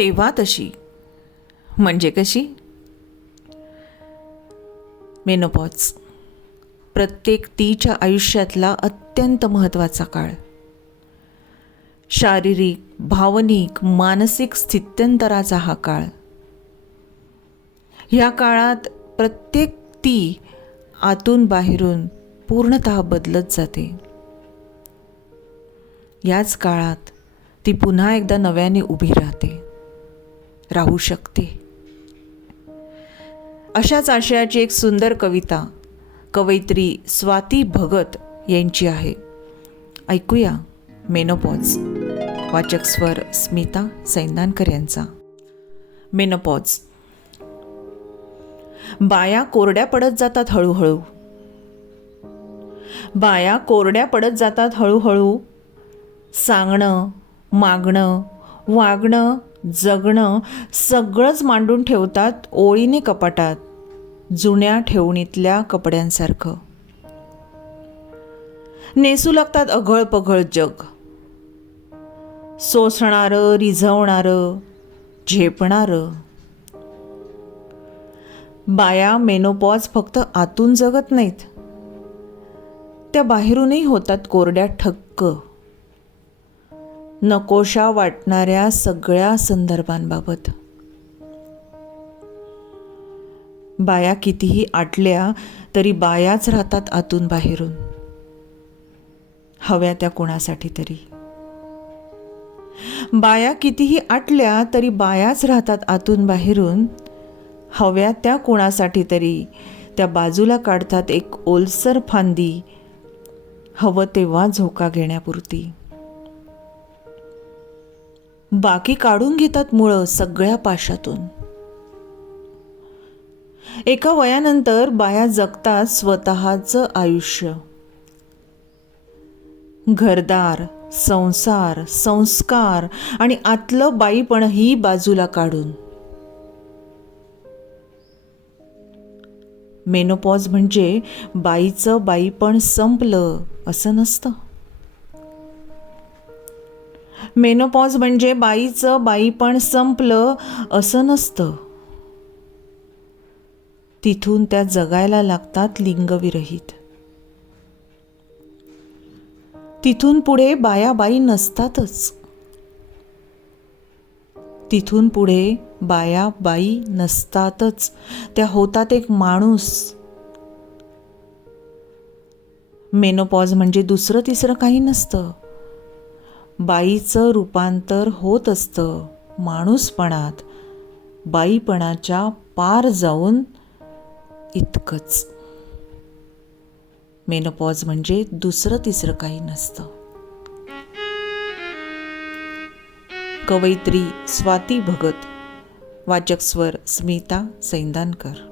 तेव्हा तशी म्हणजे कशी? मेनोपॉज प्रत्येक स्त्रीच्या आयुष्यातला अत्यंत महत्त्वाचा काळ. शारीरिक, भावनिक, मानसिक स्थित्यंतराचा हा काळ. ह्या काळात प्रत्येक स्त्री आतून बाहेरून पूर्णतः बदलत जाते. याच काळात ती पुन्हा एकदा नव्याने उभी राहू शकते. अशाच आशयाची एक सुंदर कविता कवयित्री स्वाती भगत यांची आहे. ऐकूया मेनोपॉज. वाचक स्वर स्मिता सैंदानकर यांचा. मेनोपॉज. बाया कोरड्या पडत जातात हळूहळू. बाया कोरड्या पडत जातात हळूहळू. सांगणं, मागणं, वागणं, जगणं सगळंच मांडून ठेवतात ओळीने कपाटात, जुन्या ठेवणीतल्या कपड्यांसारखं. नेसू लागतात अघळ पघळ जग. सोसणारं, रिझवणारं, झेपणारं. बाया मेनोपॉज फक्त आतून जगत नाहीत, त्या बाहेरूनही होतात कोरड्या ठक्क. नकोशा वाटणाऱ्या सगळ्या संदर्भांबाबत. बाया कितीही आटल्या तरी बायाच राहतात आतून बाहेरून, हव्या त्या कोणासाठी तरी. बाया कितीही आटल्या तरी बायाच राहतात आतून बाहेरून, हव्या त्या कोणासाठी तरी. त्या बाजूला काढतात एक ओलसर फांदी, हवं तेव्हा झोका घेण्यापुरती. बाकी काढून घेतात मुळं सगळ्या पाशातून. एका वयानंतर बाया जगतात स्वतःचं आयुष्य. घरदार, संसार, संस्कार आणि आतलं बाईपणही बाजूला काढून. मेनोपॉज म्हणजे बाईचं बाईपण संपलं असं नसतं. मेनोपॉज म्हणजे बाईचं बाईपण संपलं असं नसतं. तिथून त्या जगायला लागतात लिंगविरहित. तिथून पुढे बाया बाई नसतातच. तिथून पुढे बाया बाई नसतातच, त्या होतात एक माणूस. मेनोपॉज म्हणजे दुसरं तिसरं काही नसतं. बाईचं रूपांतर होत असतं माणूसपणात, बाईपणाच्या पार जाऊन इतकंच. मेनोपॉज म्हणजे दुसरं तिसरं काही नसतं. कवयित्री स्वाती भगत. वाचक स्वर स्मिता सैंदानकर.